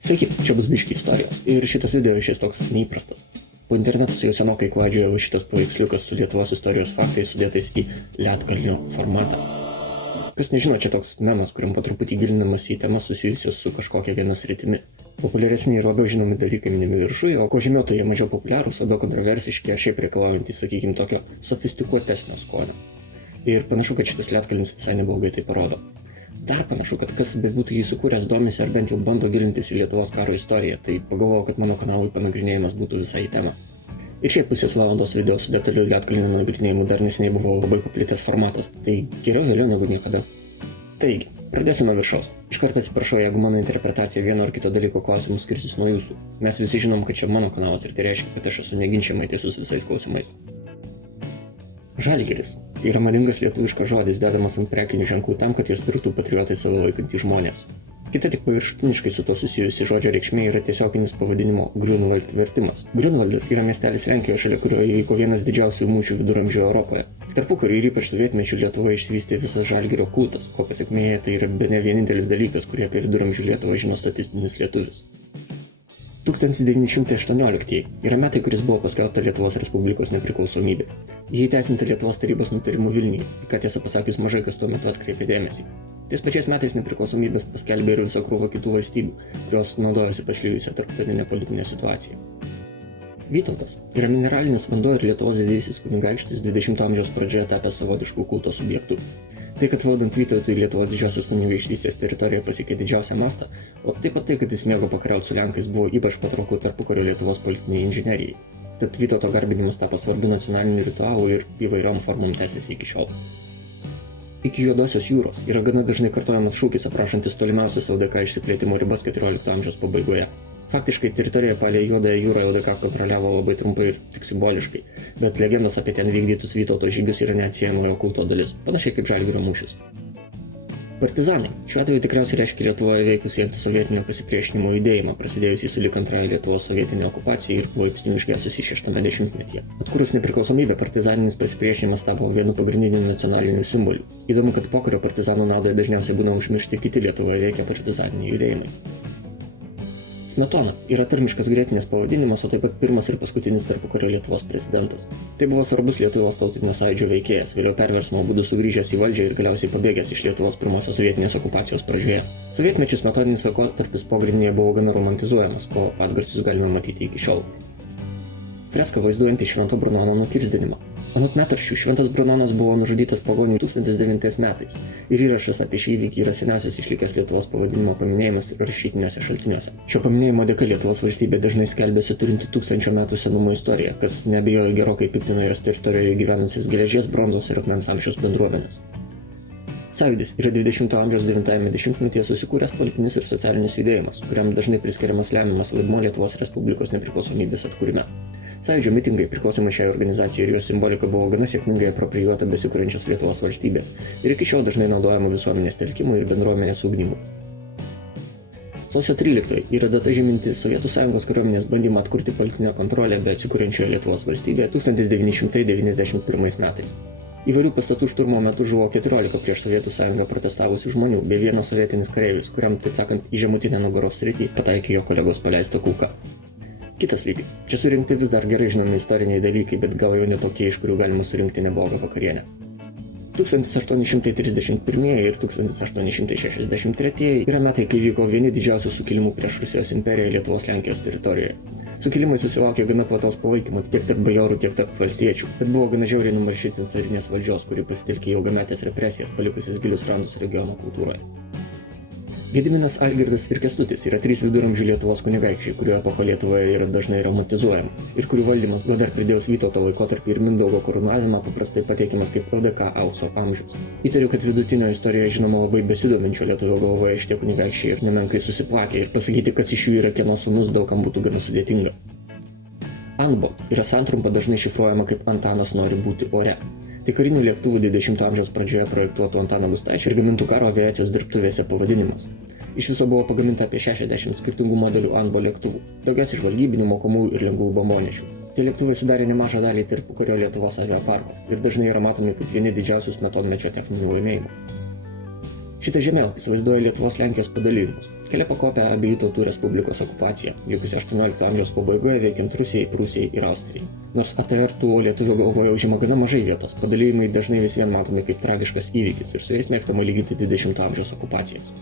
Sveiki, čia bus biški istorijos ir šitas video išės toks neįprastas. Po internetus jau senokai klaidžiojo šitas paveiksliukas su Lietuvos istorijos faktais sudėtais į ledkalnio formatą. Kas nežino, čia toks memas, kuriam po truputį gilinamas į temas susijusios su kažkokia viena sritimi. Populiaresni ir labiau žinomi dalykai minimi viršuje, o ko žymėtojai mažiau populiarūs, labiau kontroversiški ar šiaip reikalaujantys, sakykime, tokio sofistikuotesnio skonio. Ir panašu, kad šitas ledkalnis visai neblogai tai parodo. Dar panašu, kad kas bebūtų jį sukūręs domisi ar bent jau bando gilintis į Lietuvos karo istoriją, tai pagalvojau, kad mano kanalui panagrinėjimas būtų visai tema. Ir šiaip pusės valandos video su detaliu ledkalnio nagrinėjimu dar neseniai buvo labai paplitęs formatas, tai geriau vėliau negu niekada. Taigi, pradėsiu nuo viršaus. Iškart atsiprašau, jeigu mano interpretacija vieno ar kito dalyko klausimų skirsis nuo jūsų. Mes visi žinom, kad čia mano kanalas ir tai reiškia, kad aš esu neginčiamai teisus visais klausimais. Žalgiris yra madingas lietuviškas žodis, dedamas ant prekinių ženklų tam, kad juos pirktų patriotai save laikantys žmonės. Kita tik paviršutiniškai su to susijusi žodžio reikšmė yra tiesioginis pavadinimo Grunwald vertimas. Grunwaldas yra miestelis Lenkijoje, šalia kurio įvyko vienas didžiausių mūšių viduramžių Europoje. Tarpukariu ir ypač sovietmečiu Lietuvoje išsivystė visas Žalgirio kultas, ko pasekmėje tai yra bene vienintelis dalykas, kurį apie viduramžių Lietuvą žino statistinis lietuvis. 1918 yra metai, kuris buvo paskelbta Lietuvos Respublikos nepriklausomybė. Jį įteisinta Lietuvos tarybos nutarimu Vilniuje, į ką tiesą pasakius mažai kas tuo metu atkreipė dėmesį. Tais pačiais metais nepriklausomybės paskelbė ir visą krūvą kitų valstybių, kurios naudojasi pašlijusią tarptautinę politinę situaciją. Vytautas yra mineralinis vanduo ir Lietuvos didysis kunigaikštis 20 amžiaus pradžioje tapęs savotiškų kulto subjektų. Tai, kad valdant Vytautui Lietuvos didžiosios kunigaikštystės teritorijoje pasiekė didžiausią mastą, o taip pat tai, kad jis mėgo pakariauti su Lenkais, buvo ypač patrauklu tarpukario Lietuvos politiniai inžinerijai. Tad Vytauto garbinimas tapo svarbiu nacionaliniu ritualu ir įvairiom formom tęsiasi iki šiol. Iki Juodosios jūros yra gana dažnai kartojamas šūkis aprašantis tolimiausias LDK išsiplėtimo ribas 14 amžiaus pabaigoje. Faktiškai teritoriją palei Juodąją jūrą LDK kontroliavo labai trumpai ir tik simboliškai, bet legendos apie ten vykdytus Vytauto žygius yra neatsiejamojo kulto dalis, panašiai kaip Žalgirio mūšis. Partizanai šiuo atveju tikriausiai reiškia Lietuvoje veikusį antisovietinio pasipriešinimo judėjimą, prasidėjusį sulig antrąją Lietuvos sovietinę okupaciją ir palaipsniui išgesusį 60-metyje. Atkūrus nepriklausomybę, partizaninis pasipriešinimas tapo vienu pagrindinių nacionalinių simbolių. Įdomu, kad pokario partizanų naudai dažniausiai būna užmiršti kiti Lietuvoje veikę partizaniniai judėjimai. Smetona yra tarmiškas gretinis pavadinimas, o taip pat pirmas ir paskutinis tarpukario Lietuvos prezidentas. Tai buvo svarbus Lietuvos tautinio sąjūdžio veikėjas, vėliau perversmo būdu sugrįžęs į valdžią ir galiausiai pabėgęs iš Lietuvos pirmosios sovietinės okupacijos pradžioje. Sovietmečiu smetoninis laikotarpis pogrindinėje buvo gana romantizuojamas, ko atgarsius galime matyti iki šiol. Freska vaizduojanti Švento Brunono nukirsdinimą. Anot metraščių, Šventas Brunonas buvo nužudytas pagonių 1009 metais ir įrašas apie šį įvykį yra seniausias išlikęs Lietuvos pavadinimo paminėjimas rašytiniuose šaltiniuose. Šio paminėjimo dėka Lietuvos valstybė dažnai skelbėsi turinti 1000 metų senumo istoriją, kas neabejoja gerokai piktino jos teritorijoje gyvenusias geležies, bronzos ir akmens amžiaus bendruomenės. Sąjūdis yra 20-ojo amžiaus 9-ajame dešimtmetyje susikūręs politinis ir socialinis judėjimas, kuriam dažnai priskiriamas lemiamas vaidmuo Lietuvos Respublikos nepriklausomybės atkūrime. Sąjūdžio mitingai priklausomai šiai organizacijai ir jos simbolika buvo gana sėkmingai aproprijuota besikuriančios Lietuvos valstybės ir iki šiol dažnai naudojama visuomenės telkimui ir bendruomenės ugdymui. Sausio 13 yra data žyminti Sovietų Sąjungos kariuomenės bandymą atkurti politinę kontrolę be atsikuriančioje Lietuvos valstybėje 1991 metais. Įvairių pastatų šturmo metu žuvo 14 prieš Sovietų Sąjungą protestavusių žmonių bei vienas sovietinis kareivis, kuriam, taip sakant, į žemutinę nugaros sritį pataikė jo kolegos paleista kulka. Kitas lygis. Čia surinkti vis dar gerai žinomi istoriniai dalykai, bet gal jau ne tokie, iš kurių galima surinkti neblogą vakarienę. 1831 ir 1863 yra metai, kai vyko vieni didžiausių sukilimų prieš Rusijos imperiją Lietuvos Lenkijos teritorijoje. Sukilimai susilaukė gana plataus palaikymo tiek tarp bajorų, tiek tarp valstiečių, bet buvo gana žiauriai numalšyti carinės valdžios, kuri pasitelkė ilgametės represijas, palikusias gilius randus regiono kultūroje. Gediminas, Algirdas ir Kęstutis yra 3 viduramžių Lietuvos kunigaikščiai, kurių epocha Lietuvoje yra dažnai romantizuojama ir kurių valdymas, gal dar pridėjus Vytauto laikotarpį ir Mindaugo karūnavimą, paprastai pateikiamas kaip LDK aukso amžius. Įtariu, kad vidutinio istorijoje žinoma labai besidominčio lietuvio galvoje šitie kunigaikščiai ir nemenkai susiplakė ir pasakyti, kas iš jų yra kieno sūnus, daugam būtų gana sudėtinga. Anbo yra santrumpa dažnai šifruojama kaip Antanas nori būti ore. Tai karinių lėktuvų 20 amžiaus pradžioje projektuotų Antano Gustaičio ir gamintų karo aviacijos dirbtuvėse pavadinimas. Iš viso buvo pagaminta apie 60 skirtingų modelių Anbo lėktuvų, daugiausiai žvalgybinių, mokomųjų ir lengvųjų bombonešių. Tie lėktuvai sudarė nemažą dalį tarpukario Lietuvos aviaparko ir dažnai yra matomi kaip vieni didžiausių smetonmečio techninių laimėjimų. Šitas žemėlapis vaizduoja Lietuvos-Lenkijos padalijimus. Kelia pakopę abiejų tautų respublikos okupaciją, vykusi 18 amžiaus pabaigoje veikiant Rusijai, Prūsijai ir Austrijai. Nors ATR tų lietuvių galvoje užima gana mažai vietos, padalijimai dažnai vis vien matomi kaip tragiškas įvykis ir su jais mėgstama lyginti 20 amžiaus okupacijas.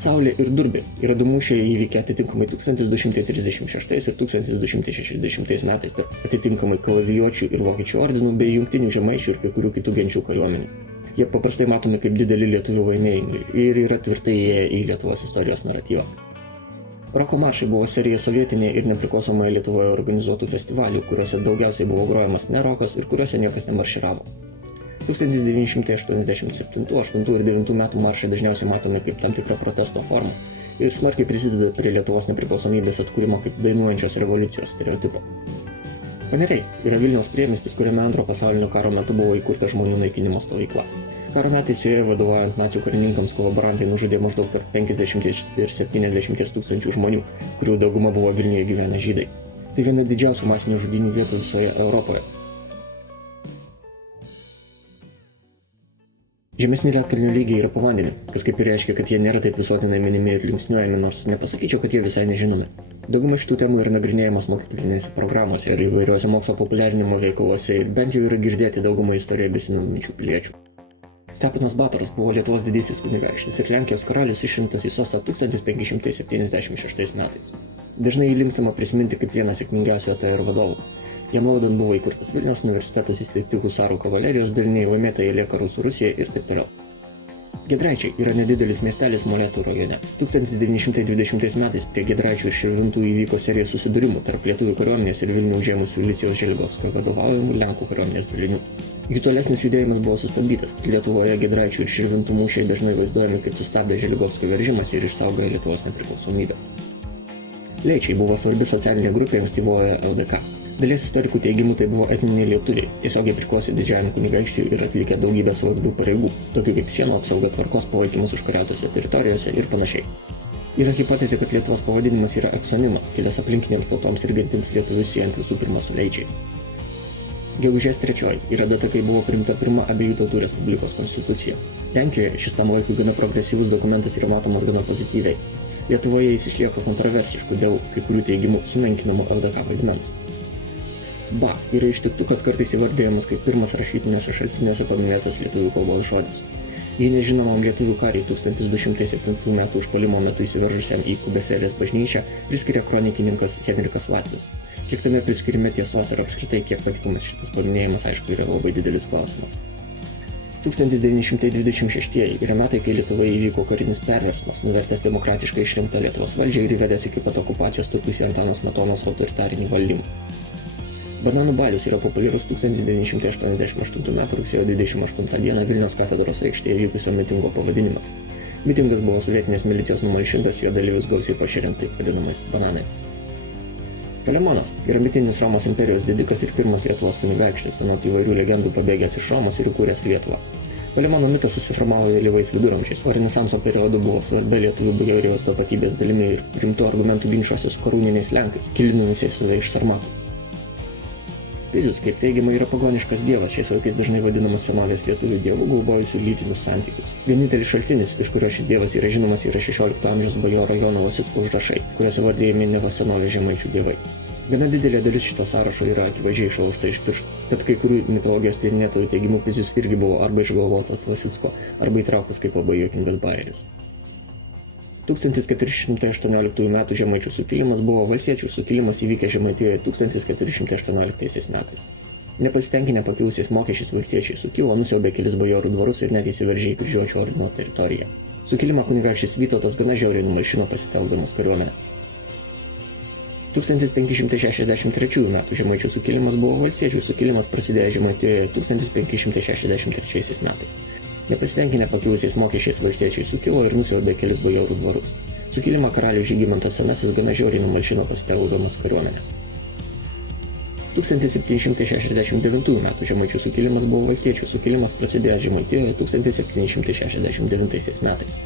Saulė ir Durbė yra du mūšiai įvykę atitinkamai 1236 ir 1260 metais tarp atitinkamai kalavijuočių ir vokiečių ordinų bei jungtinių žemaičių ir kai kurių kitų genčių kariuomenių. Jie paprastai matomi kaip dideli lietuvių laimėjimai ir yra tvirtai įėję į Lietuvos istorijos naratyvą. Roko maršai buvo serija sovietinėje ir nepriklausomoje Lietuvoje organizuotų festivalių, kuriuose daugiausiai buvo grojamas ne rokas ir kuriuose niekas nemarširavo. 1987, 8 ir 9 metų maršai dažniausiai matomi kaip tam tikra protesto forma ir smarkiai prisideda prie Lietuvos nepriklausomybės atkūrimo kaip dainuojančios revoliucijos stereotipo. Paneriai yra Vilniaus priemiestis, kuriame Antrojo pasaulinio karo metu buvo įkurta žmonių naikinimo stovykla. Karo metais joje vadovaujant nacių karininkams kolaborantai nužudė maždaug tarp 50 ir 70 tūkstančių žmonių, kurių dauguma buvo Vilniuje gyvenę žydai. Tai viena didžiausių masinių žudynių vietų visoje Europoje. Žemesni ledkalnio lygiai yra po vandeniu, kas kaip ir reiškia, kad jie nėra taip visuotinai minimi ir linksniuojami, nors nepasakyčiau, kad jie visai nežinomi. Dauguma šitų temų yra nagrinėjamos mokyklinėse programose ir įvairiuose mokslo populiarinimo veikaluose ir bent jau yra girdėti daugumą istoriją besidominčių piliečių. Steponas Batoras buvo Lietuvos didysis kunigaikštis ir Lenkijos karalius išrinktas į sostą 1576 metais. Dažnai jį linkstama prisiminti kaip vieną sėkmingiausių ATR vadovų. Jam valdant buvo įkurtas Vilniaus universitetas, įsteigti husarų kavalerijos daliniai, laimėta eilė karų su Rusija ir taip toliau. Giedraičiai yra nedidelis miestelis Molėtų rajone. 1920 metais prie Giedraičių ir Širvintų įvyko serija susidūrimų tarp lietuvių kariuomenės ir Vilnių užėmusių Licijos Želigovskio vadovaujamų Lenkų kariuomenės dalinių. Jų tolesnis judėjimas buvo sustabdytas. Lietuvoje Giedraičių ir Širvintų mūšiai dažnai vaizduojami kaip sustabdė Želigovskio veržimąsi ir išsaugojo Lietuvos nepriklausomybę. Leičiai buvo svarbi socialinė grupė ankstyvojoje LDK. Dalies istorikų teigimu tai buvo etniniai lietuviai, tiesiogiai priklausė didžiajam kunigaikščiui ir atlikę daugybę svarbių pareigų, tokių kaip sienų apsauga, tvarkos palaikymas užkariautose teritorijose ir panašiai. Yra hipotezė, kad Lietuvos pavadinimas yra eksonimas, kilęs aplinkinėms tautoms ir gentims lietuvius siejant visų pirma su leičiais. Gegužės 3 yra data, kai buvo priimta pirma abiejų tautų respublikos konstitucija. Lenkijoje šis tam laikui gana progresyvus dokumentas yra matomas gana pozityviai. Lietuvoje jis išlieka kontroversiškų dėl kai kurių teigimų sumenkinamo LDK vaidmens. Ba yra ištiktukas kartais įvardėjamas kaip pirmas rašytiniuose šaltiniuose paminėtas lietuvių kalbos žodis. Jį nežinomam lietuvių kariai 1207 metų užpuolimo metu įsiveržusiam į Kubeselės bažnyčią priskiria kronikininkas Henrikas Latvis. Kiek tame priskirime tiesos ir apskritai kiek patikimas šitas paminėjimas, aišku, yra labai didelis klausimas. 1926 yra metai, kai Lietuvoje įvyko karinis perversmas, nuvertęs demokratiškai išrinktą Lietuvos valdžią ir įvedęs iki pat okupacijos trukusį Antano Smetonos autoritarinį valdymą. Bananų balius yra populiarus 1988 m. rugsėjo 28 d. Vilniaus katedros aikštėje vykusio mitingo pavadinimas. Mitingas buvo sovietinės milicijos numalšintas, jo dalyvius gausiai pašeriant taip vadinamais bananais. Palemonas yra mitinis Romos imperijos didikas ir pirmas Lietuvos kunigaikštis, anot įvairių legendų pabėgęs iš Romos ir įkūręs Lietuvą. Palemono mitas susiformavo vėlyvais viduramžiais, o Renesanso periodu buvo svarbia lietuvių bajorijos tapatybės dalimi ir rimtų argumentų ginčuose su karūniniais lenkais, kilinusiais save iš sarmatų. Pizius, kaip teigiama, yra pagoniškas dievas, šiais laikais dažnai vadinamas senovės lietuvių dievų, galvojusių lytinius santykius. Vienintelis šaltinis, iš kurio šis dievas yra žinomas, yra 16 amžiaus bajoro Jono Vasicko užrašai, kuriuose vardėjami neva senovės žemaičių dievai. Gana didelė dalis šito sąrašo yra akivaizdžiai išlaužta iš pirštų, tad kai kurių mitologijos tyrinėtojų teigimu Pizius irgi buvo arba išgalvotas Vasicko, arba įtrauktas kaip labai juokingas bajeris. 1418 m. žemaičių sukilimas buvo valstiečių sukilimas įvykęs Žemaitijoje 1418 metais. Nepasitenkinę pakilusiais mokesčiais valstiečiai sukilo, nusiaubė kelis bajorų dvarus ir net įsiveržė į Kryžiuočių ordino teritoriją. Sukilimą kunigaikštis Vytautas gana žiauriai numalšino pasitelkdamas kariuomenę. 1563 m. žemaičių sukilimas buvo valstiečių sukilimas prasidėjęs Žemaitijoje 1563 metais. Nepasitenkinę pakilusiais mokesčiais valstiečiai sukilo ir nusiaubė kelis bajorų dvarus. Sukilimą karalius Žygimantas Senasis gana žiauriai numalšino pasitelkdamas kariuomenę. 1769 m. žemaičių sukilimas buvo valstiečių sukilimas prasidėjęs Žemaitijoje 1769 metais.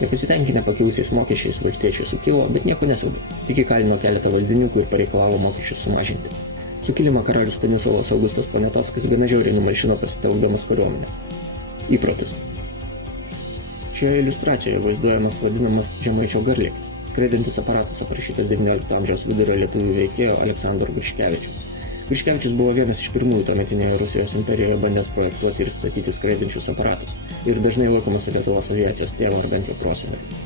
Nepasitenkinę pakilusiais mokesčiais valstiečiai sukilo, bet nieko nesaubė. Tik įkalino keletą valdininkų ir pareikalavo mokesčius sumažinti. Sukilimą karalius Stanislovas Augustas Poniatovskis gana žiauriai numalšino pasitelkdamas kariuomenę. Įprotis. Šioje iliustracijoje vaizduojamas vadinamas Žemaičio garliekis, skraidantis aparatas aprašytas XIX amžiaus vidurio lietuvių veikėjo Aleksandro Griškevičiaus. Griškevičius buvo vienas iš pirmųjų tuometinėje Rusijos imperijoje bandęs projektuoti ir statyti skraidančius aparatus ir dažnai laikomas Lietuvos aviacijos tėvo ar bent jau proseneliu.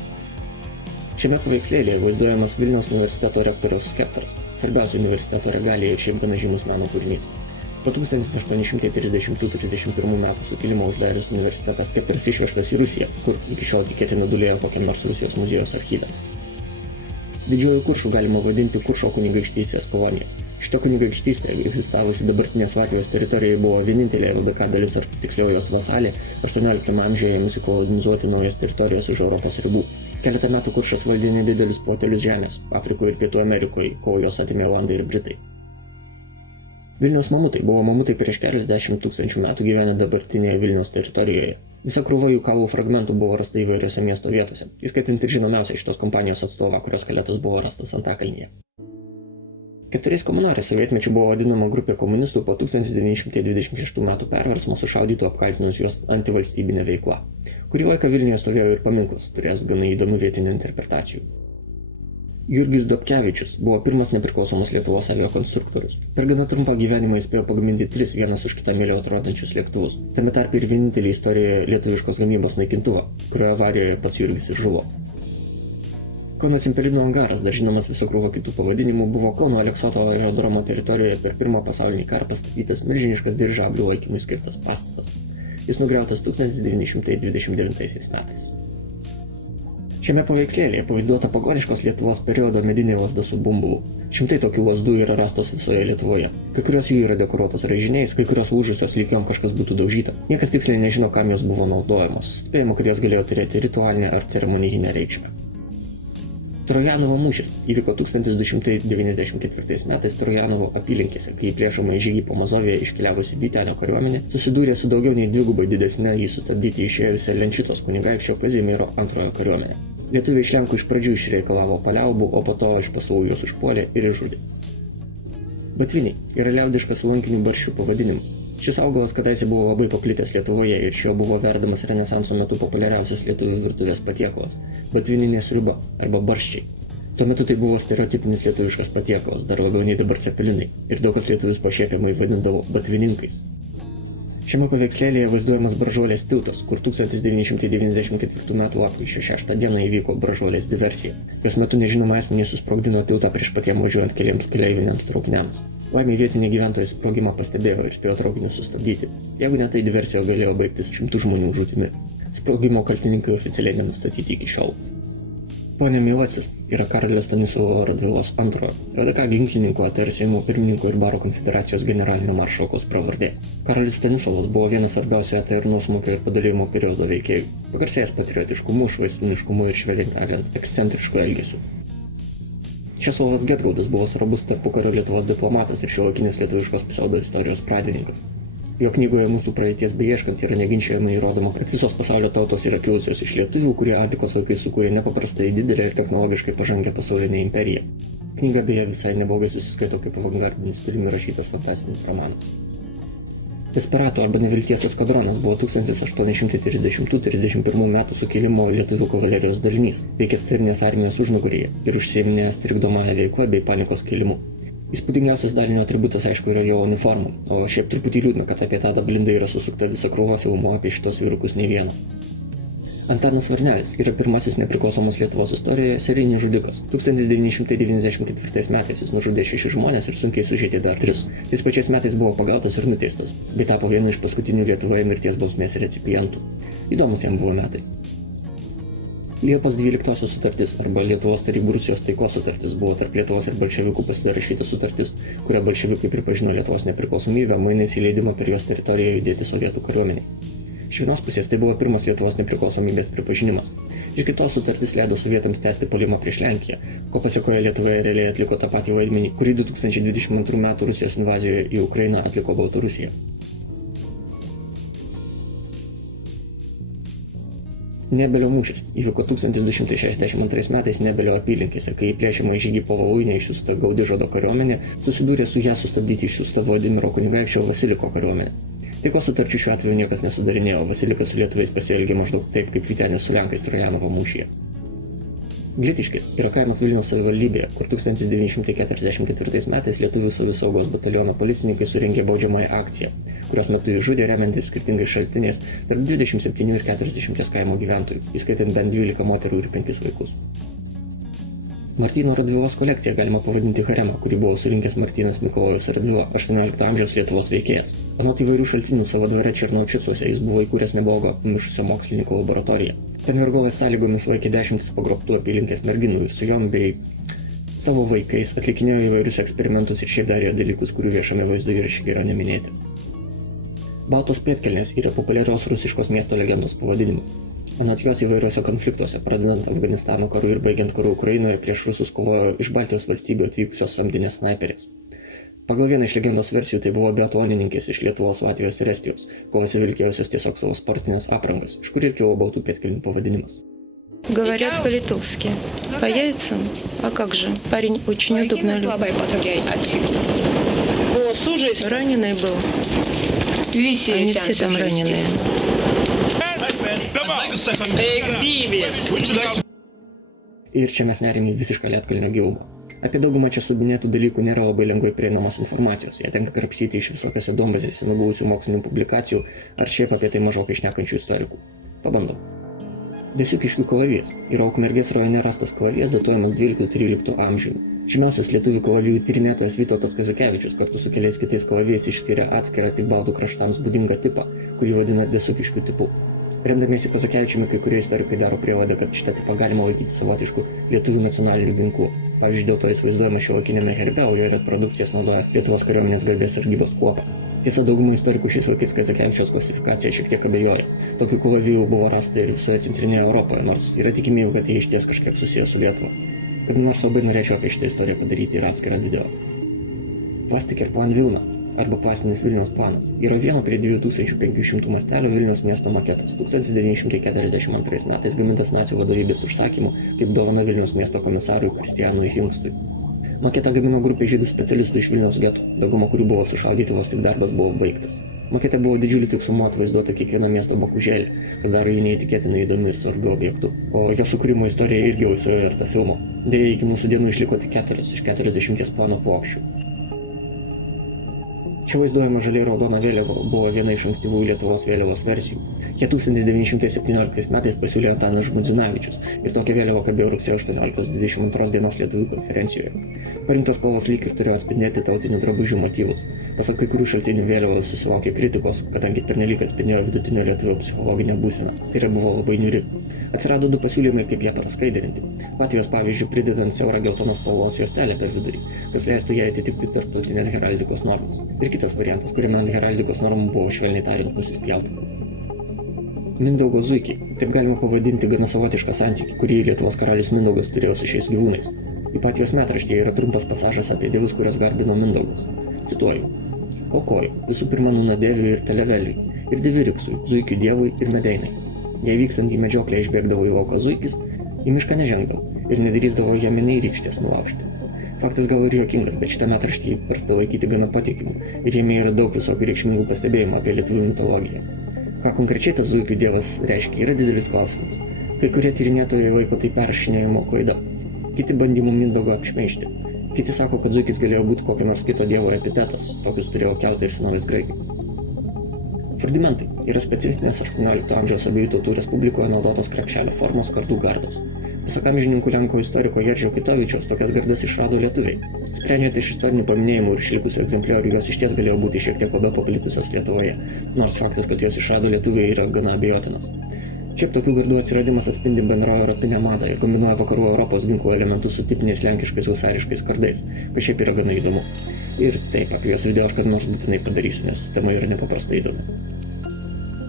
Šiame paveikslėlyje vaizduojamas Vilniaus universiteto rektoriaus skeptras, svarbiausia universiteto regalija ir šiaip gana žymus meno kūrinys. Po 1830–31 metų sukilimo uždaręs universitetas skeptras išvežtas į Rusiją, kur iki šiol tikėtina dulėjo kokiam nors Rusijos muziejos archyve. Didžiuoju Kuršu galima vadinti Kuršo kunigaikštystės kolonijas. Šita kunigaikštystė, egzistavusi dabartinės Latvijos teritorijoje, buvo vienintelė LDK dalis, ar tiksliau jos vasalė, 18 amžiuje ėmėsi kolonizuoti naujas teritorijas už Europos ribų. Keletą metų Kuršas valdė nedidelius plotelius žemės Afrikoje ir Pietų Amerikoje, kol jos atėmė Olandai ir Britai. Vilniaus mamutai buvo mamutai prieš keliasdešimt tūkstančių metų gyvenę dabartinėje Vilniaus teritorijoje. Visa krūva jų kaulų fragmentų buvo rasta įvairiose miesto vietose, įskaitant ir žinomiausią šitos kompanijos atstovą, kurios skeletas buvo rastas Antakalnyje. Keturiais komunarais sovietmečiu buvo vadinama grupė komunistų po 1926 metų perversmo sušaudytų apkaltinus juos antivalstybinė veikla. Kurį laiką Vilniuje stovėjo ir paminklas, turės gana įdomių vietinių interpretacijų. Jurgis Dobkevičius buvo pirmas nepriklausomas Lietuvos aviakonstruktorius. Per gana trumpą gyvenimą jis spėjo pagaminti 3 vienas už kitą mieliau atrodančius lėktuvus, tame tarpe ir vienintelį istorijoje lietuviškos gamybos naikintuvą, kurio avarijoje pats Jurgis ir žuvo. Kauno Cepelinų angaras, dar žinomas viso krūvo kitų pavadinimų, buvo Kauno Aleksoto aerodromo teritorijoje per Pirmą pasaulinį karą pastatytas milžiniškas dirižablių laikymui skirtas pastatas. Jis nugriautas 1929 metais. Šiame paveikslėlyje pavaizduota pagoniškos Lietuvos periodo medinė lazda su bumbulu. Šimtai tokių lazdų yra rastos visoje Lietuvoje. Kai kurios jų yra dekoruotos raižiniais, kai kurios lūžusios lyg jom kažkas būtų daužyta. Niekas tiksliai nežino, kam jos buvo naudojamos. Spėjama, kad jos galėjo turėti ritualinę ar ceremonijinę reikšmę. Trojanovo mūšis įvyko 1294 metais Trojanovo apylinkėse, kai į priešamąjį žygį po Mazoviją iškeliavusi Vytenio kariuomenė susidūrė su daugiau nei dvigubai didesne jį sustabdyti išėjusią Lenčitos kunigaikščio Kazimiero II kariuomenę. Lietuviai iš Lenkų iš pradžių išreikalavo paliaubų, o po to iš pasalų juos užpuolė ir išžudė. Batviniai yra liaudiškas lankinių barščių pavadinimas. Šis augalas kadaise buvo labai paplitęs Lietuvoje ir iš jo buvo verdamas Renesanso metu populiariausias lietuvių virtuvės patiekalas – batvininė sriuba arba barščiai. Tuo metu tai buvo stereotipinis lietuviškas patiekalas, dar labiau nei dabar cepelinai, ir daug kas lietuvius pašiepiamai vadindavo batvininkais. Šiame paveikslėlyje vaizduojamas Bražuolės tiltas, kur 1994 m. lapkričio 6 d. įvyko Bražuolės diversija. Jos metu nežinoma asmenys susprogdino tiltą prieš patiem važiuojant keliems keleiviniams traukiniams. Laimei vietiniai gyventojai sprogimą pastebėjo ir spėjo traukinius sustabdyti. Jeigu ne tai diversija galėjo baigtis 100 žmonių žūtimi. Sprogimo kaltininkai oficialiai nenustatyti iki šiol. Pone Milasis yra Karolio Stanislovo Radvilos II, LDK ginklininkų ATR Seimo pirmininko ir Baro konfederacijos generalinio maršalkos pravardė. Karolis Stanislovas buvo vienas svarbiausių ATR nuosmukio ir padalijimo periodo veikėjų, pagarsėjęs patriotiškumu, švaistūniškumu ir švelniai tariant ekscentrišku elgesiu. Česlovas Gedgaudas buvo svarbus tarpukario Lietuvos diplomatas ir šiuolaikinės lietuviškos pseudo istorijos pradininkas. Jo knygoje Mūsų praeities beieškant yra neginčiojamai įrodoma, kad visos pasaulio tautos yra kilusios iš lietuvių, kurie antikos laikais sukūrė nepaprastai didelę ir technologiškai pažangę pasaulinę imperiją. Knyga beje visai neblogai susiskaito kaip avangardinis stiliumi rašytas fantastinis romanas. Desperato arba Nevilties eskadronas buvo 1830–31 metų sukilimo lietuvių kavalerijos dalinys, veikęs carinės armijos užnugaryje ir užsiiminėjęs trikdomąją veiklą bei panikos kėlimu. Įspūdingiausias dalinio atributas aišku yra jo uniforma, o šiaip truputį liūdna, kad apie tą blindą yra susukta visa krūva filmų apie šitos vyrukus nei vieno. Antanas Varnelis yra pirmasis nepriklausomos Lietuvos istorijoje serijinis žudikas. 1994 metais jis nužudė 6 žmonės ir sunkiai sužeidė dar 3. Tais pačiais metais buvo pagautas ir nuteistas, bei tapo vienu iš paskutinių Lietuvoje mirties bausmės recipientų. Įdomus jam buvo metai. Liepos 12 sutartis arba Lietuvos tarybų Rusijos taikos sutartis buvo tarp Lietuvos ir bolševikų pasirašyta sutartis, kuria bolševikai pripažino Lietuvos nepriklausomybę, mainais įleidimą per jos teritoriją judėti sovietų kariuomeniai. Iš vienos pusės tai buvo pirmas Lietuvos nepriklausomybės pripažinimas. Iš kitos sutartis leido sovietams tęsti puolimą prieš Lenkiją, ko pasiekoje Lietuvoje realiai atliko tą patį vaidmenį, kurį 2022 m. Rusijos invazijoje į Ukrainą atliko Baltarusija. Nebelio mūšis įvyko 1262 metais Nebelio apylinkėse, kai į plėšimą žygį po Voluinę išsiųsta Gaudižodo kariuomenė susidūrė su ją sustabdyti išsiųsta Vladimiro kunigaikščio Vasiliko kariuomenė. Taikos sutarčių šiuo atveju niekas nesudarinėjo, Vasilikas su lietuviais pasielgė maždaug taip, kaip Vytenis su lenkais Trojanovo mūšyje. Glitiškis yra kaimas Vilniaus savivaldybėje, kur 1944 metais lietuvių savisaugos bataliono policininkai surengė baudžiamąją akciją, kurios metu išžudė remiantis skirtingais šaltiniais tarp 27 ir 40 kaimo gyventojų, įskaitant bent 12 moterų ir 5 vaikus. Martyno Radvilos kolekciją galima pavadinti haremą, kurį buvo surinkęs Martynas Mikalojus Radvila, 18 amžiaus Lietuvos veikėjas. Anot įvairių šaltinių savo dvare Černočicuose jis buvo įkūręs neblogą pamišusio mokslininko laboratoriją. Ten vergovės sąlygomis vaikė dešimtis pagrobtų apylinkės merginų ir su jom bei savo vaikais atlikinėjo įvairius eksperimentus ir šiaip darė dalykus, kurių viešame vaizdo įraše yra neminėti. Baltos pėdkelnės yra populiarios rusiškos miesto legendos pavadinimas. Anot jos įvairiuose konfliktuose, pradedant Afganistano karu ir baigiant karu Ukrainoje, prieš rusus kovojo iš Baltijos valstybių atvykusios samdinės snaiperės. Pagal vieną iš legendos versijų tai buvo biatlonininkės iš Lietuvos, Latvijos ir Estijos, kovose vilkėjusios tiesiog savo sportinės aprangas, iš kur ir kilo baltų pėdkelnių pavadinimas. Говорят по-литовски. По яйцам? А как же? Парень очень удобно любит. Раненый был. Они все там раненые. Ir čia mes nerėm į visišką Lietkalnio gilumą. Apie daugumą čia subinėtų dalykų nėra labai lengvai prieinamos informacijos, ją tenka krapštyti iš visokiose duombazėse nubuvusių mokslinių publikacijų ar šiaip apie tai mažokai šnekančių istorikų. Pabandom. Desiukiškių kalavijas yra Ukmergės rajone rastas kalavijas datuojamas 12-13 amžiumi. Žymiausias lietuvių kalavijų tyrinėtojas Vytautas Kazakevičius kartu su keliais kitais kalavijais išskiria atskirą tik baltų kraštams būdingą tipą, kurį vadina Desiukiškių tipu. Remdamiesi Kazakevičiumi, kai kurie istorikai daro prielaidą, kad šitą tipą galima laikyti savotišku lietuvių nacionaliniu ginklu. Pavyzdžiui, dėl to jis vaizduojamas šiuolaikiniame herbe, o jo reprodukcijas naudoja Lietuvos kariuomenės garbės sargybos kuopa. Tiesa, dauguma istorikų šiais laikais Kazakevičiaus klasifikacija šiek tiek abejoja. Tokių kalavijų buvo rasta ir visoje centrinėje Europoje, nors yra tikimybė, kad jie išties kažkiek susiję su Lietuva. Kad nors labai norėčiau apie šitą istoriją padaryti ir atskirą video. Plastiker Plan Vilna arba plastinis Vilniaus planas yra vieno prie 2500 mastelio Vilniaus miesto maketas 1942 metais gamintas nacių vadovybės užsakymu kaip dovana Vilniaus miesto komisarui Kristijanui Hingstui. Maketą gamino grupė žydų specialistų iš Vilniaus geto, dauguma kurių buvo sušaudyti vos tik darbas buvo baigtas. Makete buvo didžiuliu tikslumu atvaizduota kiekviena miesto bakužėlė, kas daro jį neįtikėtinai įdomiu ir svarbiu objektu. O jo sukūrimo istorija irgi laisvai verta filmo. Deja, iki mūsų dienų išliko tik 4 iš 40 plano plokščių. Čia vaizduojama žaliai raudona vėliava buvo viena iš ankstyvųjų Lietuvos vėliavos versijų. Ją 1917 metais pasiūlė Antanas Žmuidzinavičius ir tokia vėliava kabėjo rugsėjo 18-22 dienos lietuvių konferencijoje. Parinktos spalvos lyg ir turėjo atspindėti tautinių drabužių motyvus. Pasak kai kurių šaltinių vėliava susilaukė kritikos, kadangi pernelyg atspindėjo vidutinio lietuvio psichologinę būseną. Tai yra buvo labai niūri. Atsirado du pasiūlymai, kaip ją praskaidrinti. Latvijos pavyzdžiui pridedant siaurą geltonos spalvos juostelę per vidurį, kas leistų ją atitikti tarptautinės heraldikos normas. Ir kitas variantas, kuriame ant heraldikos normų buvo švelniai tariant nusispjauta. Mindaugo zuikiai, taip galima pavadinti gana savotišką santykį, kurį Lietuvos karalius Mindaugas turėjo su šiais gyvūnais. Į patijos metraštyje yra trumpas pasažas apie dievus, kurias garbino Mindaugas. Cituoju. Aukoj, visų pirma Nunadėviui ir Televeliui, ir Diviriksui, zuikių dievui ir Medeinai. Jei vykstant į medžioklę išbėgdavo į lauką zuikis, į mišką nežengdavo ir nedrįsdavo jame nei rykštės nulaužti. Faktas gal ir juokingas, bet šitą metraštį įprasta laikyti gana patikimu ir jame yra daug visokių reikšmingų pastebėjimų apie lietuvių mitologiją. Ką konkrečiai tas zuikių dievas reiškia, yra didelis klausimas. Kai kurie tyrinėtojai laiko tai perrašinėjimo klaida, kiti bandymų Mindaugo apšmeižti. Kiti sako, kad zuikis galėjo būti kokio nors kito dievo epitetas, tokius turėjo keltai ir senovės graikai. Fragmentai yra specifinės 18 amžiaus abiejų tautų respublikoje naudotos krepšelio formos kardų gardos. Pasak amžininkų Lenkų istoriko Jeržio Kitovičiaus, tokias gardas išrado lietuviai. Sprendžiant iš istorinių paminėjimų ir išlikusių egzempliorių, jos išties galėjo būti šiek tiek labiau paplitusios Lietuvoje, nors faktas, kad jos išrado lietuviai, yra gana abejotinas. Šiaip tokių gardų atsiradimas atspindi bendrą europinę madą ir kombinuoja vakarų Europos ginklų elementus su tipiniais lenkiškais husariškais kardais, kas šiaip yra gana įdomu. Ir taip, apie jos video aš kad nors būtinai padarysiu, nes tema yra nepaprastai įdomi.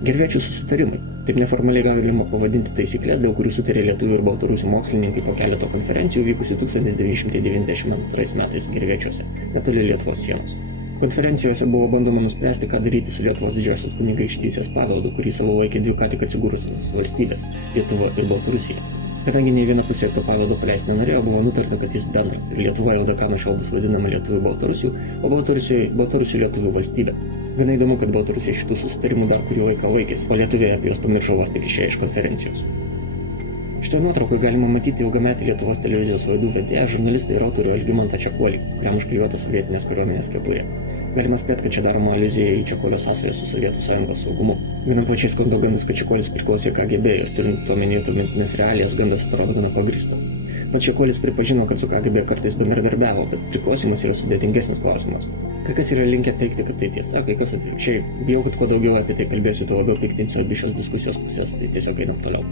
Gervėčių susitarimai. Taip neformaliai galima pavadinti taisyklės, dėl kurių sutarė lietuvių ir baltarusių mokslininkai po keleto konferencijų vykusių 1992 metais Gervėčiuose, netoli Lietuvos sienos. Konferencijose buvo bandoma nuspręsti, ką daryti su Lietuvos didžiosios kunigaikštystės paveldu, kurį savo laikė dvi ką tik atsigūrusios valstybės – Lietuva ir Baltarusija. Kadangi nei viena pusė to paveldo paleisti nenorėjo, buvo nutarta, kad jis bendras ir Lietuva LDK nuo šiol bus vadinama Lietuvių Baltarusių, o Baltarusių Lietuvių valstybė. Gana įdomu, kad Baltarusija šitų susitarimų dar kurį laiką laikėsi, o lietuviai apie juos pamiršo vos tik išėję iš konferencijos. Šitoje nuotraukoje galima matyti ilgametį Lietuvos televizijos laidų vedėją žurnalistą ir autorių Algimantą Čekuolį, kuriam užklijuota sovietinės kariuomenės kepurė. Galima spėti, kad čia daroma aliuzija į Čekuolio sąsają su Sovietų Sąjungos saugumu. Gana plačiai sklando gandas, kad Čekuolis priklausė KGB ir turint omenyje tuometinės realijas, gandas atrodo gana pagrįstas. Pats Čekuolis pripažino, kad su KGB kartais bendradarbiavo, bet priklausymas yra sudėtingesnis klausimas. Kai kas yra linkę teigti, kad tai tiesa, kai kas atvirkščiai. Bijau, kad kuo daugiau apie tai kalbėsiu, tuo labiau piktinsiu abi šios diskusijos pusės, tai tiesiog einam toliau.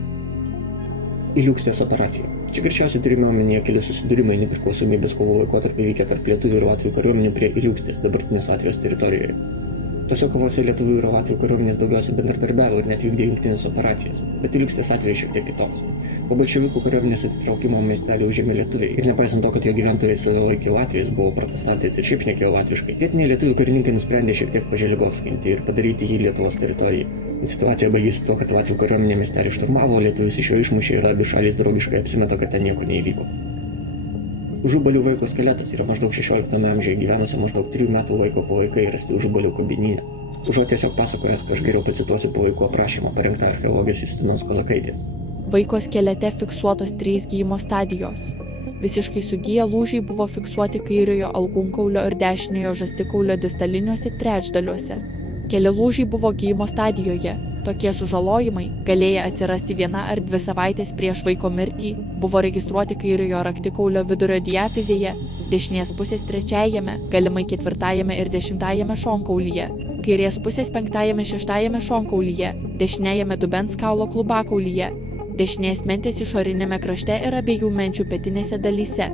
Iliukstės operacija. Čia greičiausiai turime omenyje keli susidūrimai nepriklausomybės kovų laikotarpį vykę tarp lietuvių ir latvių kariuomenių prie Iliukstės, dabartinės Latvijos teritorijoje. Tose kovose lietuvių ir latvių kariuomenės daugiausiai bendradarbiavo ir net vykdė jungtinės operacijas, bet Iliukstės atveju šiek tiek kitoks. Po bolševikų kariuomenės atsitraukimo miestelį užėmė lietuviai ir nepaisant to, kad jo gyventojai save laikė latviais, buvo protestantais ir šiaip šnekėjo latviškai, vietiniai lietuvių karininkai nusprendė šiek tiek paželigovskinti ir padaryti jį Lietuvos teritoriją. Situacija baigėsi tuo, kad latvių kariuomenė miestelį šturmavo, lietuvius iš jo išmušė ir abi šalys draugiškai apsimeta, kad ten nieko neįvyko. Užubalių vaiko skeletas yra maždaug 16 amžiuje gyvenusio maždaug 3 metų vaiko palaikai rasti Užubalių kabinyne. Užuot tiesiog pasakojęs, kad aš geriau pacituosiu palaikų aprašymą parengtą archeologės Justinos Kozakaitės. Vaiko skelete fiksuotos 3 gijimo stadijos. Visiškai sugiję lūžiai buvo fiksuoti kairiojo alkūnkaulio ir dešiniojo žastikaulio distaliniuose trečdaliuose. Keli lūžiai buvo gijimo stadijoje. Tokie sužalojimai, galėję atsirasti 1 ar 2 savaitės prieš vaiko mirtį, buvo registruoti kairiojo raktikaulio vidurio diafizėje, dešinės pusės 3-ame, galimai 4-ame ir 10-ame šonkaulyje, kairės pusės 5-ame 6-ame šonkaulyje, dešinėjame dubens kaulo klubakaulyje, dešinės mentės išorinėme krašte ir abiejų menčių pietinėse dalyse.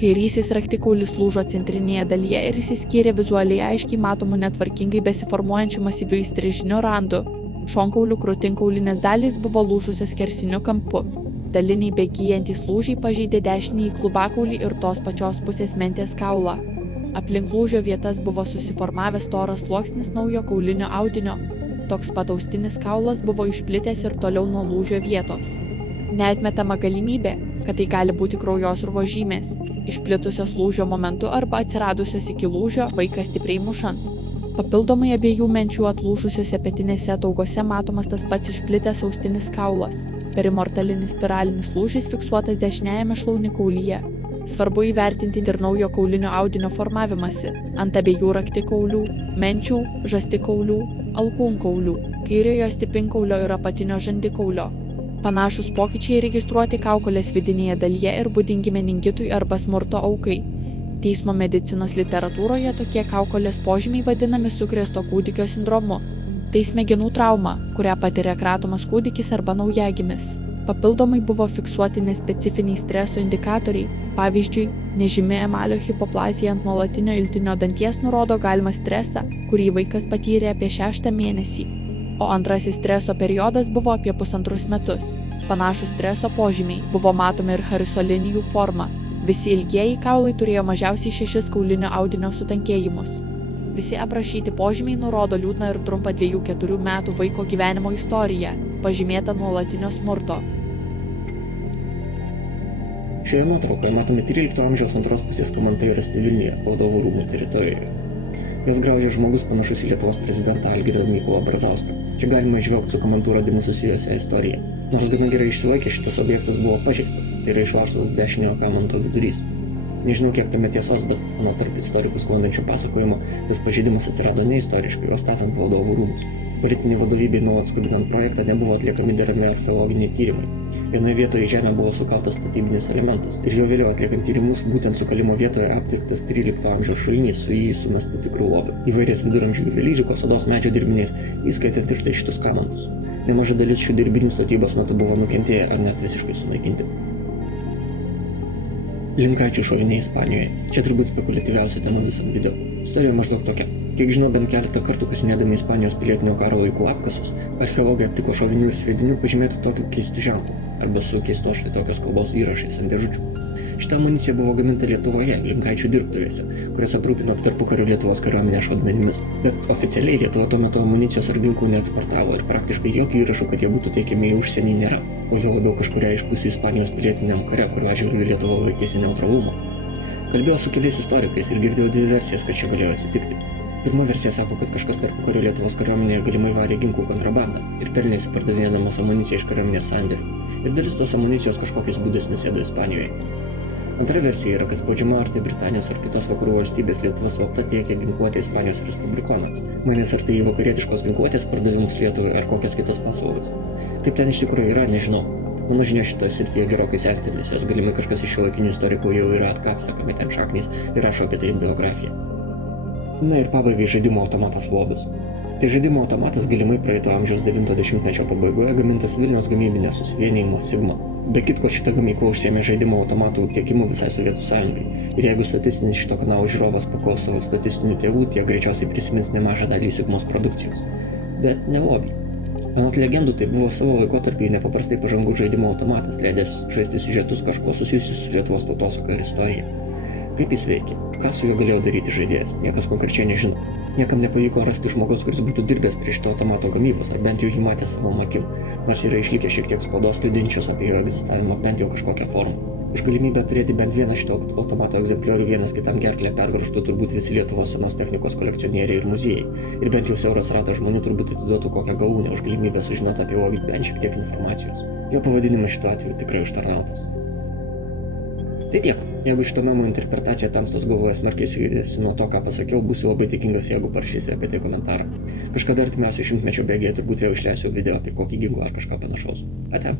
Kairysis raktikaulis lūžo centrinėje dalyje ir išsiskyrė vizualiai aiškiai matomų netvarkingai besiformuojančių masyvių įstrižinių randų. Šonkaulių krūtinkaulinės dalys buvo lūžusios skersiniu kampu. Daliniai bėgijantys lūžiai pažeidė dešinįjį klubakaulį ir tos pačios pusės mentės kaulą. Aplink lūžio vietas buvo susiformavęs storas sluoksnis naujo kaulinio audinio. Toks pat austinis kaulas buvo išplitęs ir toliau nuo lūžio vietos. Neatmetama galimybė, kad tai gali būti kraujosruvos žymės, išplitusios lūžio momentu arba atsiradusios iki lūžio vaiką stipriai mušant. Papildomai abiejų menčių atlūžusiuose pietinėse ataugose matomas tas pats išplitęs austinis kaulas. Perimortalinis spiralinis lūžis fiksuotas dešiniajame šlaunikaulyje. Svarbu įvertinti ir naujo kaulinio audinio formavimąsi ant abiejų raktikaulių, menčių, žastikaulių, alkūnkaulių, kairiojo stipinkaulio ir apatinio žandikaulio. Panašus pokyčiai registruoti kaukolės vidinėje dalyje ir būdingi meningitui arba smurto aukai. Teismo medicinos literatūroje tokie kaukolės požymiai vadinami sukrėsto kūdikio sindromu. Tai smegenų trauma, kurią patiria kratomas kūdikis arba naujagimis. Papildomai buvo fiksuoti nespecifiniai streso indikatoriai, pavyzdžiui, nežymi emalio hipoplazija ant nuolatinio iltinio danties nurodo galimą stresą, kurį vaikas patyrė apie 6 mėnesį. O antrasis streso periodas buvo apie 1,5 metus. Panašus streso požymiai buvo matomi ir harisolinijų forma. Visi ilgieji kaulai turėjo mažiausiai 6 kaulinio audinio sutankėjimus. Visi aprašyti požymiai nurodo liūdną ir trumpą 2-4 metų vaiko gyvenimo istoriją, pažymėtą nuolatinio smurto. Šioje nuotraukoje matomi 13 amžiaus antros pusės kamantai rasti Vilniuje, Valdovų rūmų teritorijoje. Jos graužia žmogus panašus į Lietuvos prezidentą Algirdą Mykolą Brazauską. Čia galima įžvelgti su kamantų radimu susijusią istoriją. Nors gana gerai išsilaikė, šitas objektas buvo pažeistas, tai yra išvarstas dešiniojo kamanto vidurys. Nežinau, kiek tame tiesos, bet nuo tarp istorikų sklandančių pasakojimo, tas pažeidimas atsirado neistoriškai, o statant Valdovų rūmus. Politiniai vadovybei nuolat skubinant projektą nebuvo atliekami derami archeologiniai tyrimai. Vienoje vietoje į žemę buvo sukaltas statybinis elementas ir jau vėliau atliekant tyrimus būtent sukalimo vietoje aptiktas 13 amžiaus šulinys su jį sumestu tikrų lobių. Įvairiais viduramžių juvelyrikos odos medžio dirbiniais, įskaitant ir štai šitus kamantus. Nemaža dalis šių dirbinių statybos metu buvo nukentėję ar net visiškai sunaikinti. Linkaičių šoviniai Ispanijoje. Čia turbūt spekuliatyviausia tema visam video. Istorija maždaug tokia. Kiek žinau, bent keletą kartų kasinėdami Ispanijos pilietinio karo laikų apkasus, archeologai aptiko šovinių ir sviedinių pažymėtų tokiu keistu ženklu, arba su keisto štai tokios kalbos įrašais ant dėžučių. Šita amunicija buvo gaminta Lietuvoje, Linkaičių dirbtuvėse, kurios aprūpino tarpukario Lietuvos kariuomenę šaudmenimis. Bet oficialiai Lietuva tuo metu amunicijos ar ginklų neeksportavo ir praktiškai jokių įrašų, kad jie būtų teikiami į užsienį, nėra, o jo labiau kažkuria iš pusių Ispanijos pilietiniam kare, kuriuo atžvilgiu Lietuva laikėsi neutralumo. Kalbėjau su keliais istorikais ir girdėjau 2 versijas, kad čia galėjo atsitikti. Pirma versija sako, kad kažkas tarpukario Lietuvos kariuomenėje galimai varė ginklų kontrabandą ir pelnėsi pardavinėdamas amuniciją iš kariuomenės sandėlių. Ir dalis tos amunicijos kažkokiais būdais nusėdo Ispanijoje. Antra versija yra, kad spaudžiama ar tai Britanijos ar kitos vakarų valstybės Lietuva slapta tiekia ginkluotę Ispanijos respublikonams, mainais ar tai į vakarietiškos ginkluotės pardavimus Lietuvai ar kokias kitas paslaugas. Kaip ten iš tikrųjų yra, nežinau. Mano žinia šitoje srityje gerokai senstelėjusios, galimai kažkas iš šiuolaikinių istorikų jau yra atkapstę, kame ten šaknys ir rašo apie tai biografiją. Na ir pabaigai žaidimo automatas Lobis. Tai žaidimo automatas galimai praeito amžiaus 90-mečio pabaigoje gamintas Vilniaus gamybinio susivienijimo Sigma. Be kitko, šita gamykla užsiėmė žaidimo automatų tiekimu visai Sovietų Sąjungai. Ir jeigu statistinis šito kanalo žiūrovas paklaus savo statistinių tėvų, tie greičiausiai prisimins nemažą dalį Sigmos produkcijos. Bet ne Lobį. Anot legendų, tai buvo savo laikotarpį nepaprastai pažangus žaidimo automatas, leidęs žaisti siužetus kažko susijusius su Lietuvos tautosaka ir istorija. Kaip jis veikia? Ką su juo galėjo daryti žaidėjas? Niekas konkrečiai nežino. Niekam nepavyko rasti žmogaus, kuris būtų dirbęs prie šito automato gamybos, ar bent jau jį matė savo akim, nors yra išlikę šiek tiek spaudos liudinčios apie jo egzistavimą bent jau kažkokią formą. Už galimybę turėti bent vieną šito automato egzempliorių vienas kitam gerklę pergraužtų turbūt visi Lietuvos senos technikos kolekcionieriai ir muziejai. Ir bent jau siauras ratas žmonių turbūt atiduotų kokią galūnę už galimybę sužinoti apie Lobį bent šiek tiek informacijos. Jo pavadinimas šituo atveju tikrai užtarnautas. Tai tiek. Jeigu šito memo interpretacija tamstos galvoje smarkiai skiriasi nuo to, ką pasakiau, būsiu labai dėkingas, jeigu parašysite apie tai komentarą. Kažkada artimiausio 100-mečio bėgyje turbūt vėl išleisiu video apie kokį ginklą ar kažką panašaus. Ate.